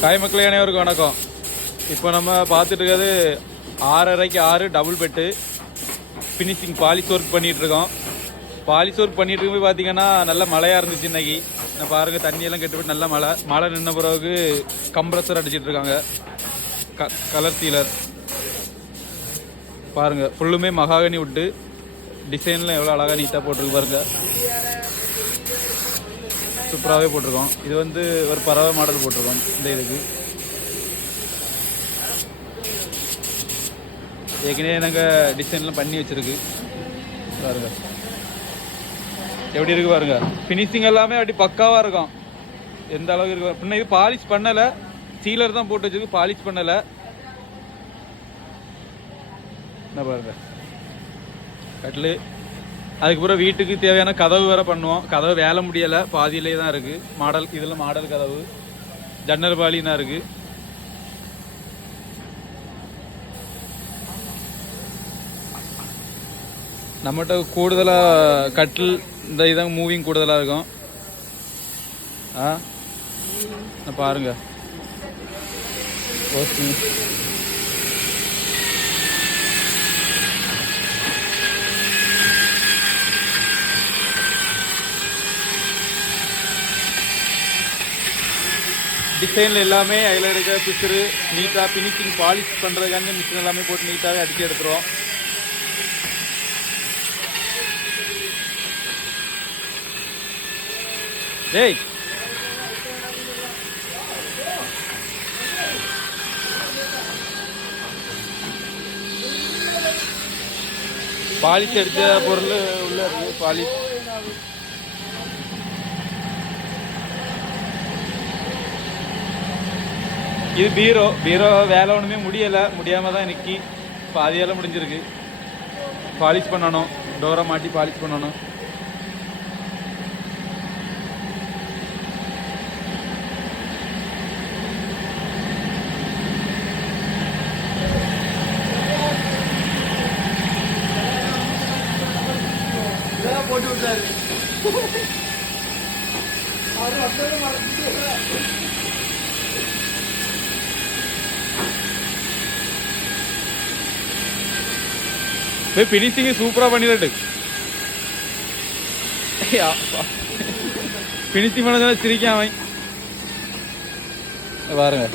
காய் மக்களே அனைவருக்கும் வணக்கம். இப்போ நம்ம பார்த்துட்டு இருக்கிறது 6:30க்கு 6 double bed finishing polish work பண்ணிட்டு இருக்கோம். பாலிஷ் ஒர்க் பண்ணிட்டு இருக்கும்போது பார்த்தீங்கன்னா நல்ல மழையாக இருந்துச்சு இன்னைக்கு. நான் பாருங்கள் தண்ணியெல்லாம் கெட்டுவிட்டு நல்ல மழை நின்ன பிறகு கம்ப்ரஸர் அடிச்சிட்டு இருக்காங்க. கலர் சீலர் பாருங்கள் ஃபுல்லுமே மகாகனி விட்டு டிசைன்லாம் எவ்வளோ அழகாக நீட்டாக போட்டிருக்கு பாருங்கள். சூப்பராகவே போட்டிருக்கோம். இது வந்து ஒரு பறவை மாடல் போட்டிருக்கோம். இந்த இதுக்கு ஏற்கனவே நாங்கள் டிசைன்லாம் பண்ணி வச்சுருக்கு பாருங்க எப்படி இருக்கு பாருங்க. ஃபினிஷிங் எல்லாமே அப்படி பக்காவாக இருக்கும். எந்த அளவுக்கு இருக்கு பின்ன. இது பாலிஷ் பண்ணலை, சீலர் தான் போட்டு வச்சிருக்கு, பாலிஷ் பண்ணலை. என்ன பாருங்க கட்லு. அதுக்கப்புறம் வீட்டுக்கு தேவையான கதவு வேற பண்ணுவோம். கதவு வேலை முடியலை, பாதியிலே தான் இருக்குது. மாடல் இதில் மாடல் கதவு, ஜன்னல் பாலினா இருக்குது. நம்மகிட்ட கூடுதலாக கட்டில் இந்த இதாங்க மூவிங் கூடுதலாக இருக்கும். பாருங்க ஓகே. டிசைனில் எல்லாமே அதில் இருக்க பிசுறு நீட்டாக ஃபினிஷிங் பாலிஷ் பண்ணுறதுக்கான மிஷின் எல்லாமே போட்டு நீட்டாகவே அடித்து எடுத்துருவோம். டேய் பாலிஷ் அடித்த பொருள் உள்ள இருக்கு. பாலிஷ் இது பீரோ வேலை ஒன்றுமே முடியாமல் தான் இன்னைக்கு பாதியெல்லாம் முடிஞ்சிருக்கு. பாலிஷ் பண்ணணும், டோரை மாட்டி பாலிஷ் பண்ணணும். போட்டு விட்டாரு ஃபினிஷிங் சூப்பராக பண்ணிட்டு ஃபினிஷிங் பண்ண சிரிக்காம பாருங்க.